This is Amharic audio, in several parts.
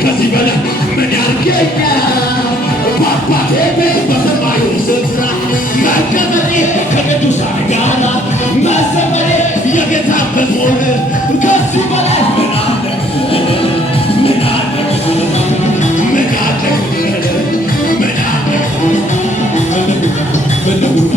ከዚህ በላይ ምን ያርገኛል? በአባቴ ቤት በሰማዩ ስፍራ መቀመጤ ከቅዱሳን ጋራ መዘመሬ የጌታ መዝሙር ከዚህ በላይ ምን አለ? ምን አለ? ምን አለ? ምን አለ? ፈልጉና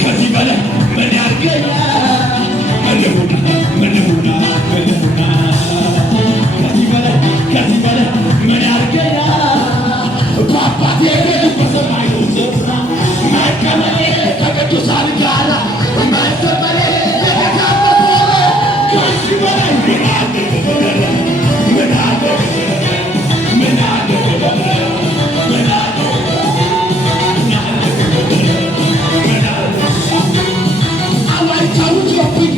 ከዚህ በላይ ምን ያርገኛል? ፈልጉና ከዚህ በላይ ምን ያርገኛል? በአባቴ ቤት በሰማዩ ስፍራ መቀመጤ ከቅዱሳን ጋራ መዘመሬ የጌታ መዝሙር ከዚህ በላይ ምን አለ? ምን አለ? ምን አለ? ምን አለ? አዋይታውጆብኝ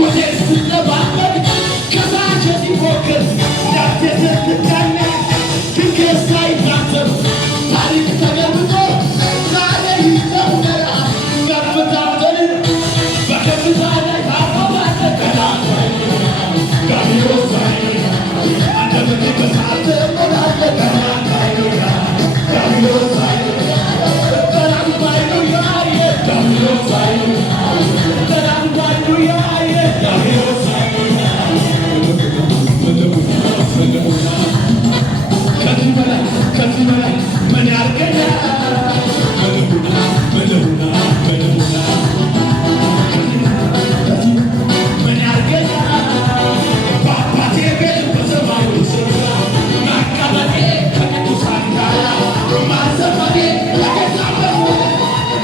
ወደ ስትለባበቅ ከታች ሲፎክር ዳቴ ስትቃነ ድንገት ሳይታሰብ ታሪክ ተገልብጦ ዛሬ ይዘምራል። ከፍታን በከፍታ ላይ ታቆማለ ጠላት ዳቢሎስ አንደበት በሳት ሞላለ ጠላት ዳቢሎስ ጠላት ባይኑ ያየ ዳቢሎስ ጠላት ባይኑ ያየ ዳቢሎስ ከዚህ በላይ ምን ያርገኛል? ምን ያርገኛል? በአባቴ ቤት በሰማዩ ስፍራ መቀመጤ ከቅዱሳን ጋራ መዘመሬ የጌታ መዝሙር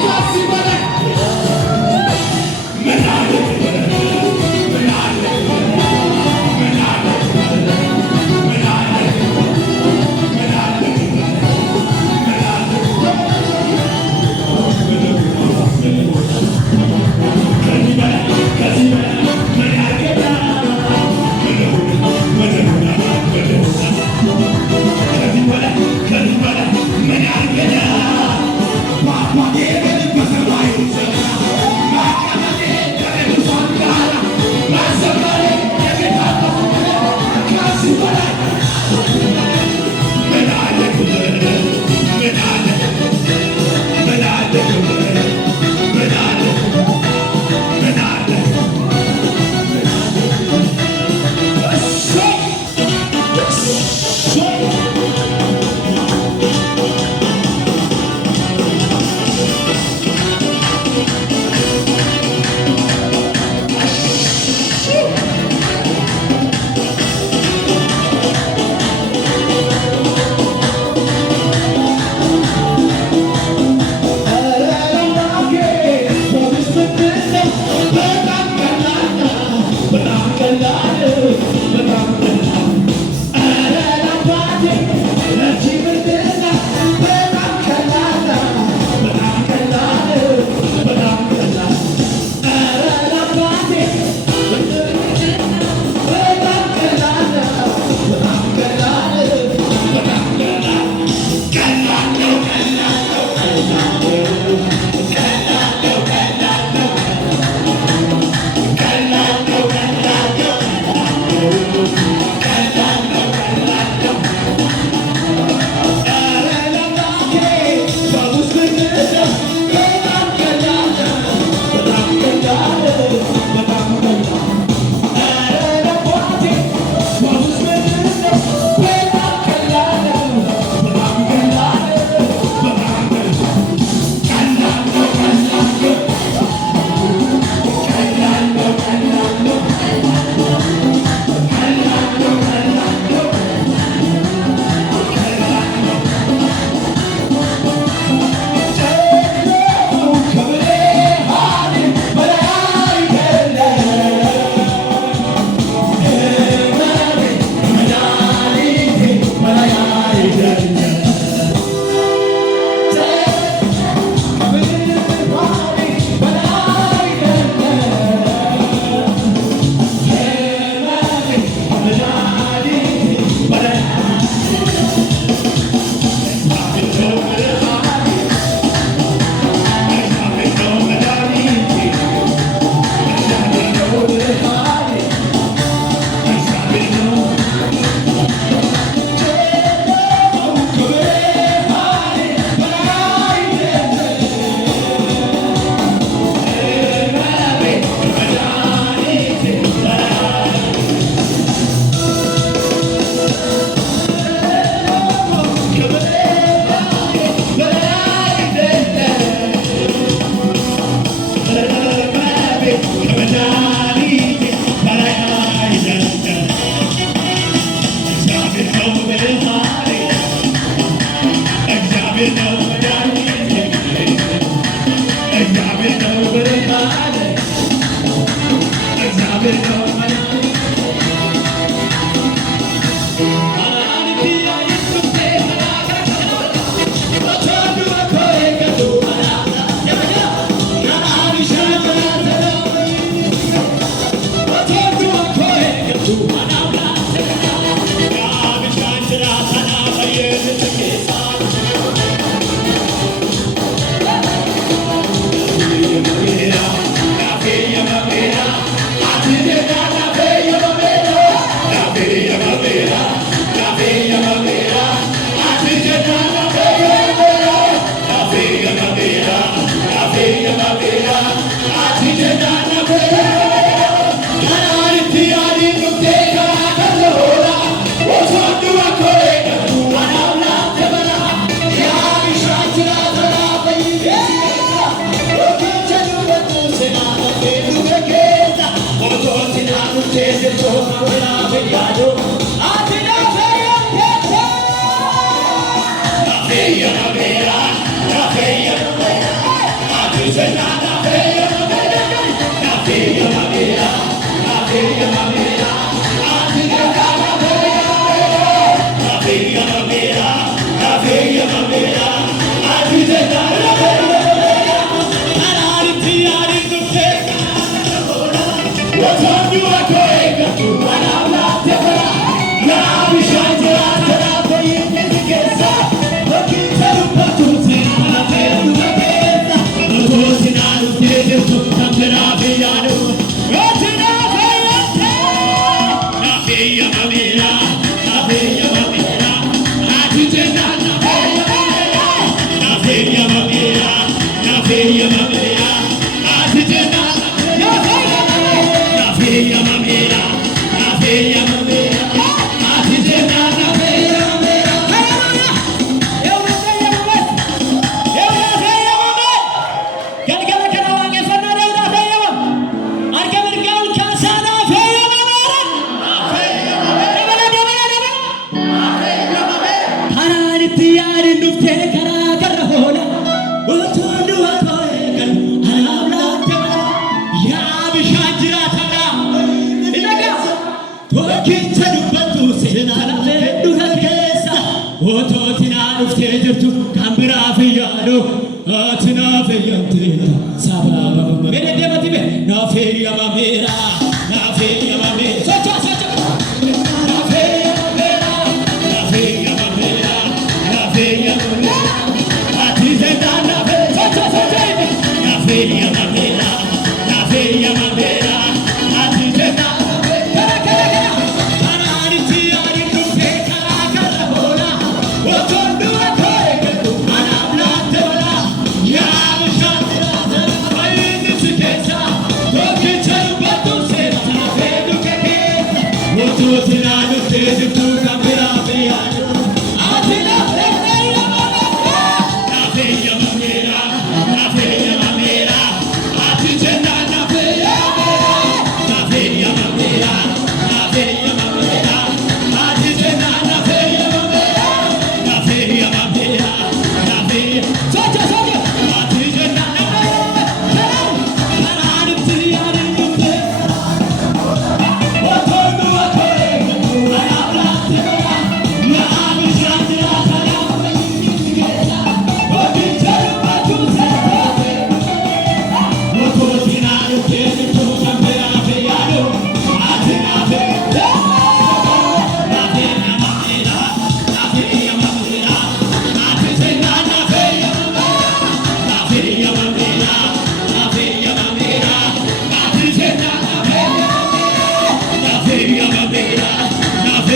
ከዚህ በላይ ምን አለ? ምን አለ? ምን አለ? ምን አለ?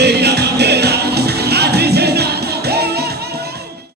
Hey,